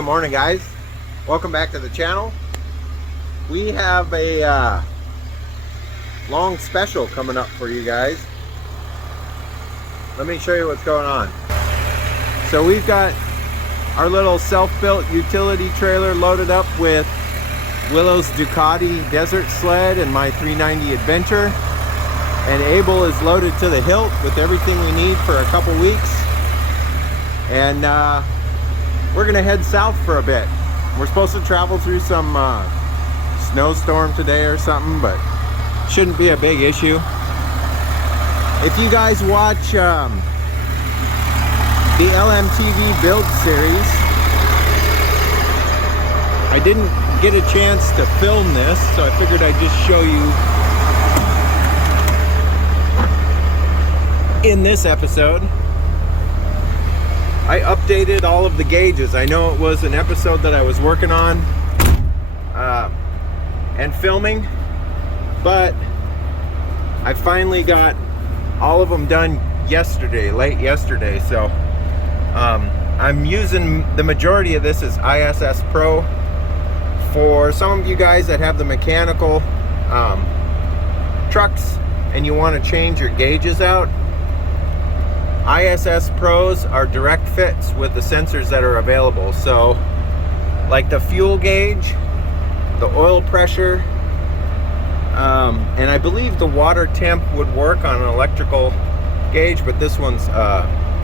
good morning, guys. Welcome back to the channel. We have a long special coming up for you guys. Let me show you what's going on. So we've got our little self-built utility trailer loaded up with Willow's Ducati desert sled and my 390 Adventure. And Abel is loaded to the hilt with everything we need for a couple weeks. And we're gonna head south for a bit. We're supposed to travel through some snowstorm today or something, but shouldn't be a big issue. If you guys watch the LMTV build series, I didn't get a chance to film this, so I figured I'd just show you in this episode. I updated all of the gauges. I know it was an episode that I was working on and filming, but I finally got all of them done yesterday, late yesterday. So I'm using the majority of this as ISS Pro. For some of you guys that have the mechanical trucks and you want to change your gauges out, ISS Pros are direct fits with the sensors that are available. So like the fuel gauge, the oil pressure, and I believe the water temp would work on an electrical gauge, but this one's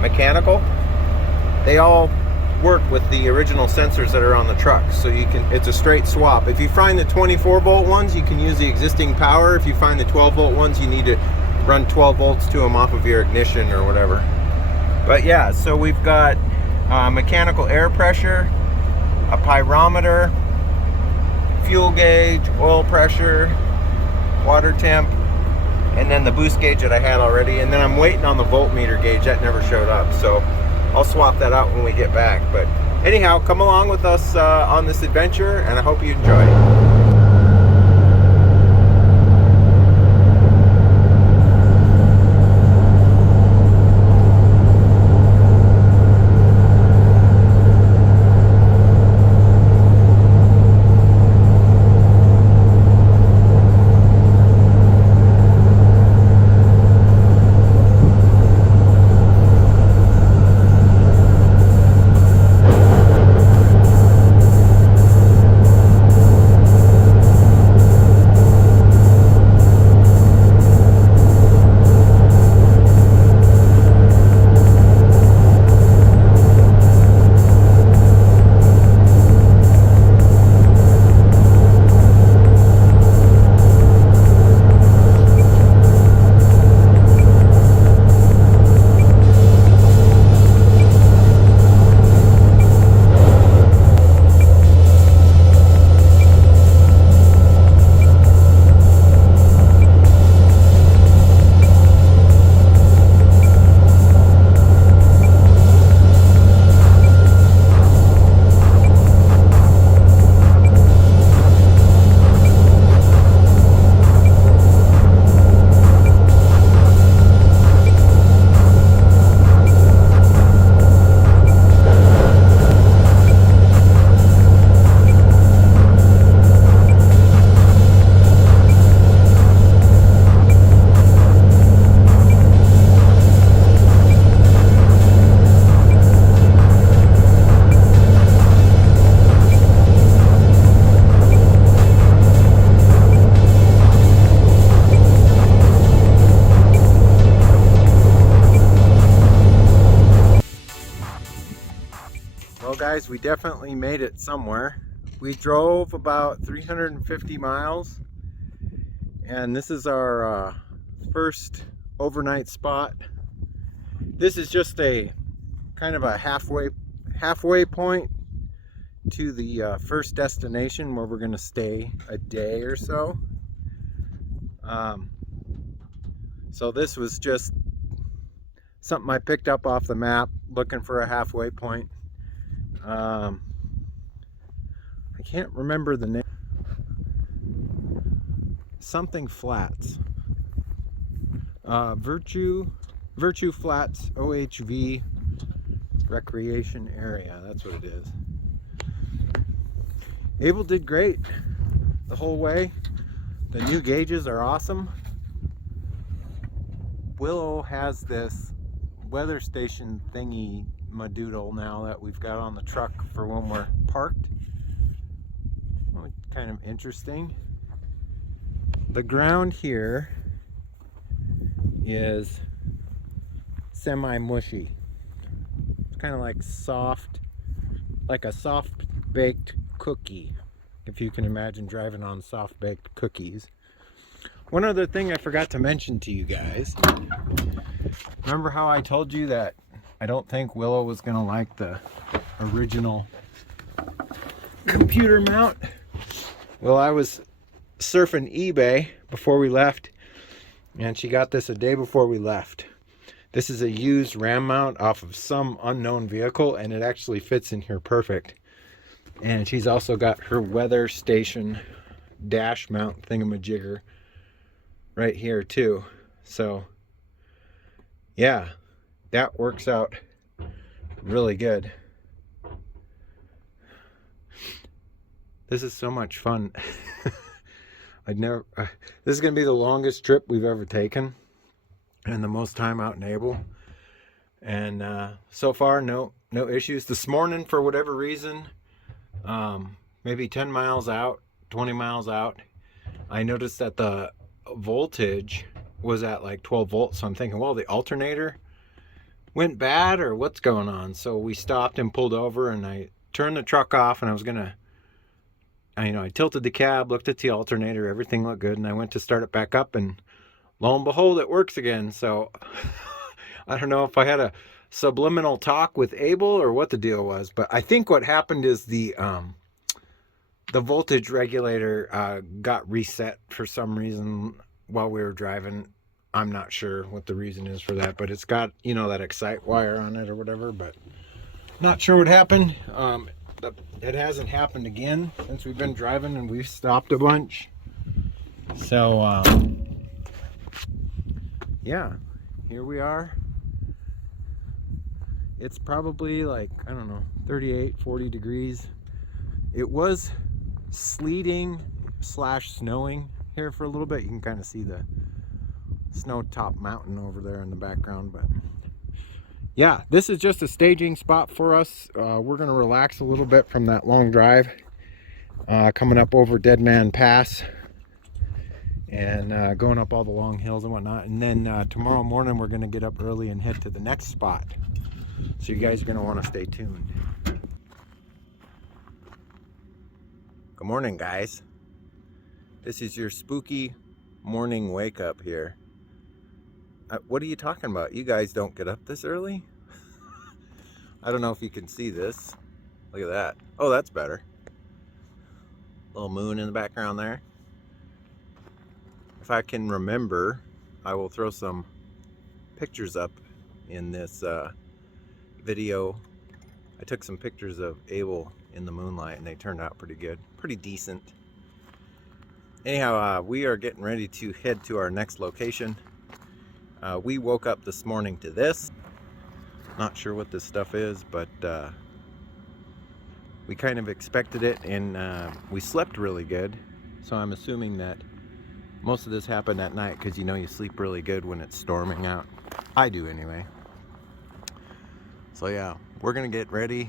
mechanical. They all work with the original sensors that are on the truck, so you can, it's a straight swap. If you find the 24 volt ones, you can use the existing power. If you find the 12 volt ones, you need to run 12 volts to them off of your ignition or whatever. But yeah, so we've got mechanical air pressure, a pyrometer, fuel gauge, oil pressure, water temp, and then the boost gauge that I had already. And then I'm waiting on the voltmeter gauge. That never showed up, so I'll swap that out when we get back. But anyhow, come along with us on this adventure, and I hope you enjoy it. Well guys, we definitely made it somewhere. We drove about 350 miles, and this is our first overnight spot. This is just a kind of a halfway point to the first destination, where we're going to stay a day or so. So this was just something I picked up off the map, looking for a halfway point. I can't remember the name. Something Flats. Virtue Flats OHV Recreation Area. That's what it is. Abel did great the whole way. The new gauges are awesome. Willow has this weather station thingy madoodle now that we've got on the truck for when we're parked. Oh, kind of interesting. The ground here is semi-mushy. It's kind of like soft, like a soft baked cookie, if you can imagine driving on soft baked cookies. One other thing I forgot to mention to you guys. Remember how I told you that I don't think Willow was gonna like the original computer mount? Well, I was surfing eBay before we left, and she got this a day before we left. This is a used RAM mount off of some unknown vehicle, and it actually fits in here perfect. And she's also got her weather station dash mount thingamajigger right here too. So yeah, that works out really good. This is so much fun. This is gonna be the longest trip we've ever taken and the most time out in Abel. And so far, no issues. This morning, for whatever reason, maybe 10 miles out, 20 miles out, I noticed that the voltage was at like 12 volts. So I'm thinking, well, the alternator went bad or what's going on? So we stopped and pulled over, and I turned the truck off, and I was gonna, I tilted the cab, looked at the alternator, everything looked good, and I went to start it back up, and lo and behold, it works again. So I don't know if I had a subliminal talk with Abel or what the deal was, but I think what happened is the voltage regulator got reset for some reason while we were driving. I'm not sure what the reason is for that, but it's got, that excite wire on it or whatever, but not sure what happened. It hasn't happened again since we've been driving, and we've stopped a bunch. So yeah, here we are. It's probably like, I don't know, 38, 40 degrees. It was sleeting / snowing here for a little bit. You can kind of see the snow top mountain over there in the background, but yeah, this is just a staging spot for us. We're gonna relax a little bit from that long drive coming up over Dead Man Pass and going up all the long hills and whatnot. And then tomorrow morning we're gonna get up early and head to the next spot. So you guys are gonna want to stay tuned. Good morning, guys. This is your spooky morning wake up here. What are you talking about? You guys don't get up this early? I don't know if you can see this. Look at that. Oh, that's better. Little moon in the background there. If I can remember, I will throw some pictures up in this video. I took some pictures of Abel in the moonlight, and they turned out pretty good. Pretty decent. Anyhow, we are getting ready to head to our next location. We woke up this morning to this. Not sure what this stuff is, but we kind of expected it, and we slept really good. So I'm assuming that most of this happened at night, because you sleep really good when it's storming out. I do anyway. So yeah, we're gonna get ready,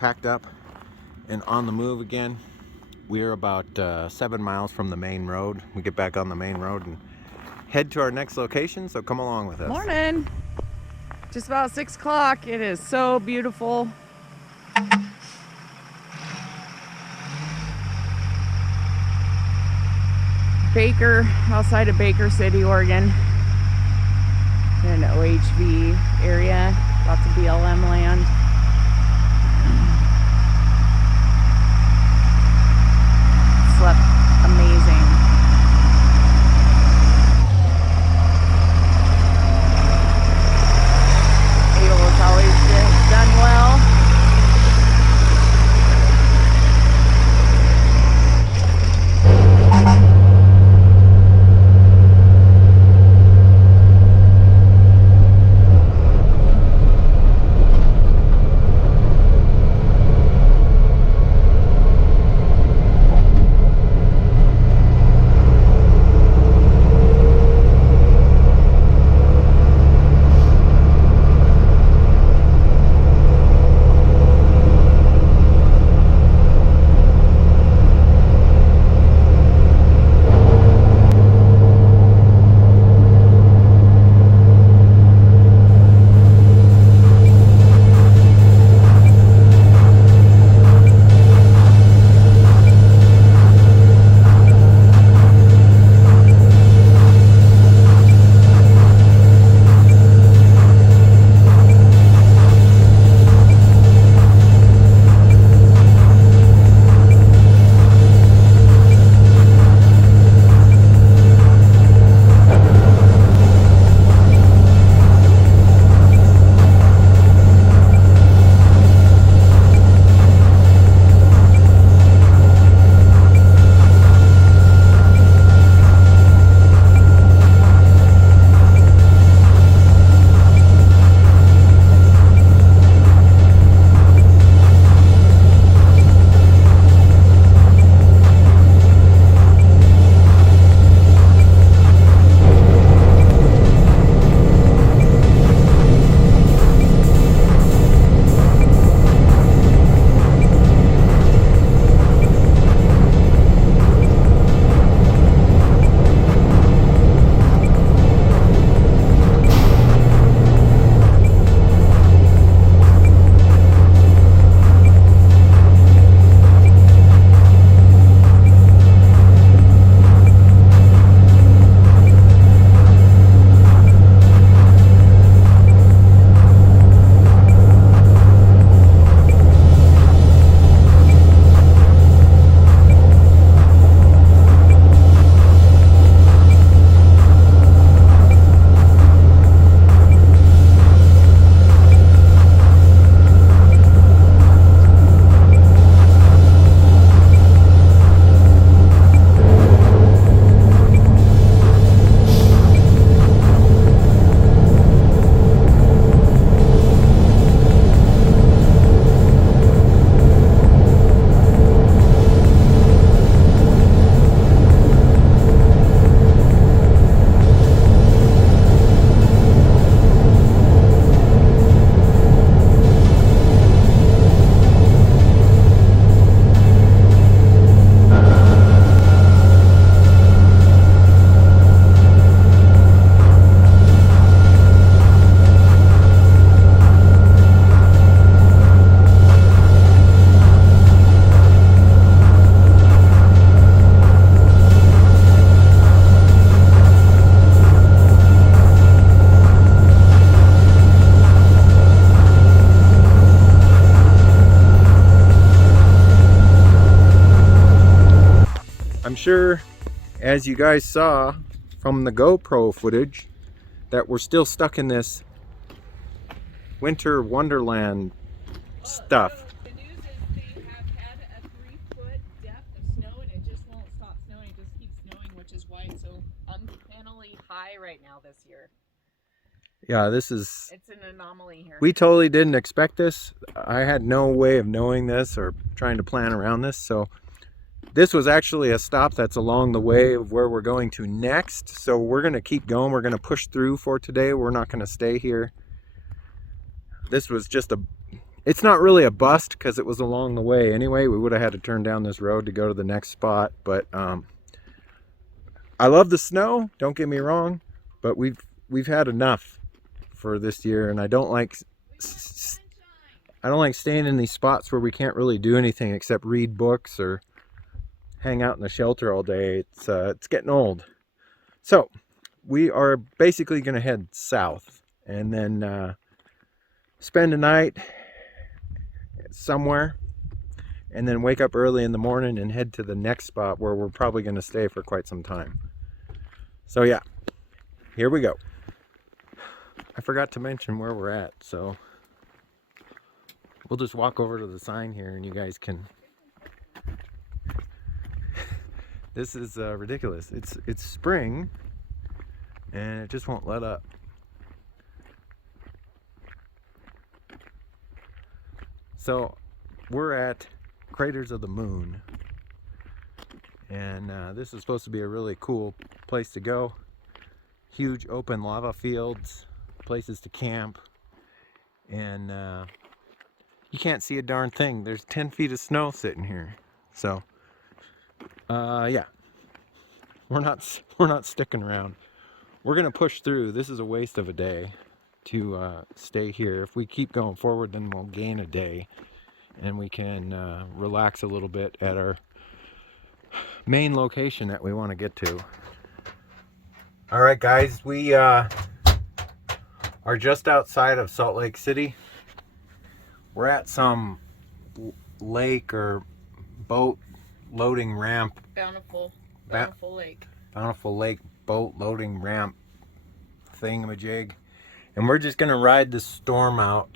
packed up, and on the move again. We're about 7 miles from the main road. We get back on the main road and head to our next location, so come along with us. Morning. Just about 6 o'clock. It is so beautiful. Baker, outside of Baker City, Oregon. In an OHV area. Lots of BLM land. Slept amazing. Abel has always done well. I'm sure, as you guys saw from the GoPro footage, that we're still stuck in this winter wonderland stuff. The news is they have had a 3-foot depth of snow and it just won't stop snowing. It just keeps snowing, which is why it's so uncannily high right now this year. Yeah, It's an anomaly here. we totally didn't expect this. I had no way of knowing this or trying to plan around this. So this was actually a stop that's along the way of where we're going to next. So we're going to keep going. We're going to push through for today. We're not going to stay here. This was just it's not really a bust because it was along the way anyway. We would have had to turn down this road to go to the next spot. But I love the snow, don't get me wrong, but we've had enough for this year, and I don't like staying in these spots where we can't really do anything except read books or hang out in the shelter all day. It's getting old. So we are basically going to head south and then spend a night somewhere and then wake up early in the morning and head to the next spot where we're probably going to stay for quite some time. So yeah, here we go. I forgot to mention where we're at, so we'll just walk over to the sign here and you guys can. This is ridiculous. It's spring and it just won't let up. So we're at Craters of the Moon, and this is supposed to be a really cool place to go. Huge open lava fields, places to camp, and you can't see a darn thing. There's 10 feet of snow sitting here. So yeah, we're not sticking around. We're gonna push through. This is a waste of a day to stay here. If we keep going forward, then we'll gain a day and we can relax a little bit at our main location that we want to get to. All right, guys, we are just outside of Salt Lake City. We're at some lake or boat loading ramp. Bountiful Lake. Bountiful Lake boat loading ramp thingamajig. And we're just gonna ride the storm out.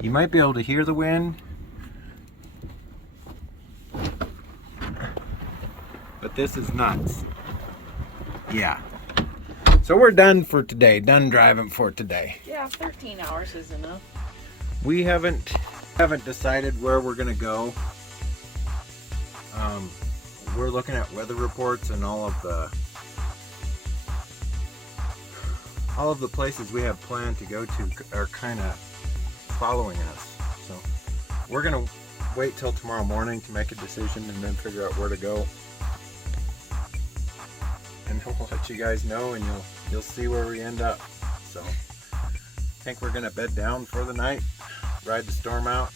You might be able to hear the wind, but this is nuts. Yeah. So we're done for today. Done driving for today. Yeah, 13 hours is enough. We haven't decided where we're gonna go. We're looking at weather reports and all of the places we have planned to go to are kind of following us. So we're gonna wait till tomorrow morning to make a decision and then figure out where to go. And we'll let you guys know, and you'll see where we end up. So I think we're gonna bed down for the night, ride the storm out,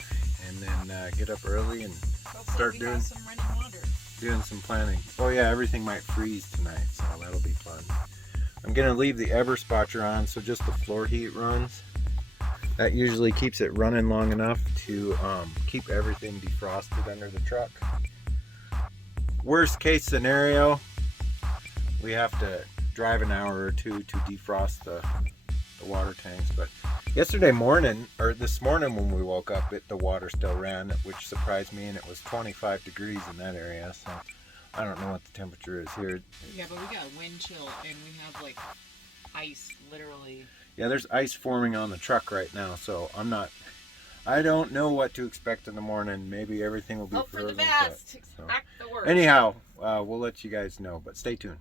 and then get up early and start doing some planning. Oh yeah, everything might freeze tonight, so that'll be fun. I'm gonna leave the Everspotter on, so just the floor heat runs. That usually keeps it running long enough to keep everything defrosted under the truck. Worst case scenario, we have to drive an hour or two to defrost the water tanks. But yesterday morning, or this morning when we woke up, the water still ran, which surprised me, and it was 25 degrees in that area. So I don't know what the temperature is here. Yeah, but we got wind chill and we have like ice, literally. Yeah, there's ice forming on the truck right now, so I don't know what to expect in the morning. Maybe everything will be Hope frozen. for the best. Expect the worst. Anyhow, we'll let you guys know, but stay tuned.